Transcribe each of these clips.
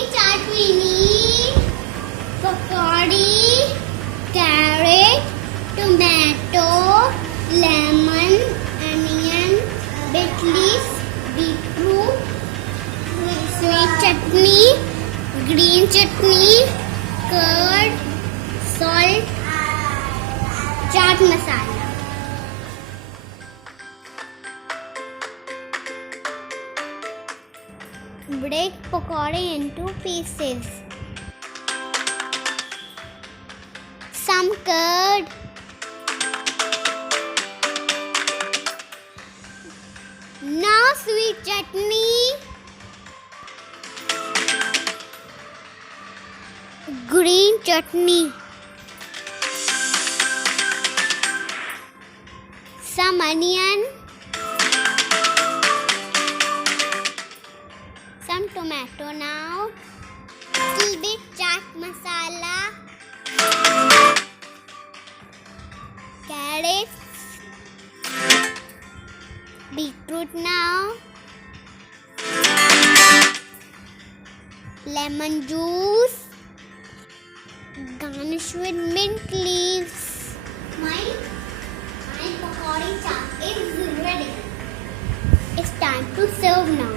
Pakori chaat we need pakori, carrot, tomato, lemon, onion, bit leaf, beetroot, sweet chutney, green chutney, curd, salt, chaat masala. Break pakori into pieces. Some curd. Now sweet chutney. Green chutney. Some onion. Some tomato now. Little bit chaat masala. Carrots. Beetroot now. Lemon juice. Garnish with mint leaves. My pakori chaat is ready. It's time to serve now.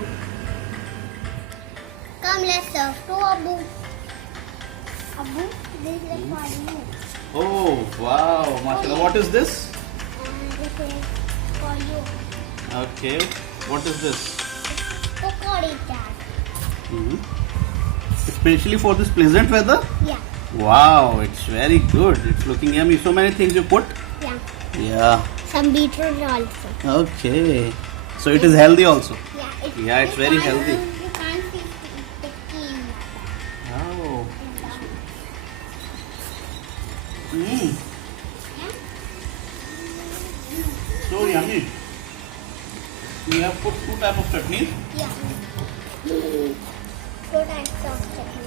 Come, let's serve to Abu. Abu, this is for you. Oh, wow. Mashallah. What is this? This is for you. Okay. What is this? Pakori chaat. Especially for this pleasant weather? Yeah. Wow, it's very good. It's looking yummy. So many things you put? Yeah. Yeah. Some beetroot also. Okay. So it is healthy also? Yeah, It's very healthy. You can't see the skin. Oh. Yeah. So yummy. We have put two types of chutneys. Yeah. Two types of chutney.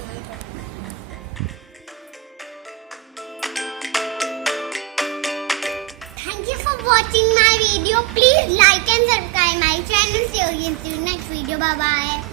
Thank you for watching my video. Please like and subscribe my channel. See you in the next video. Bye bye.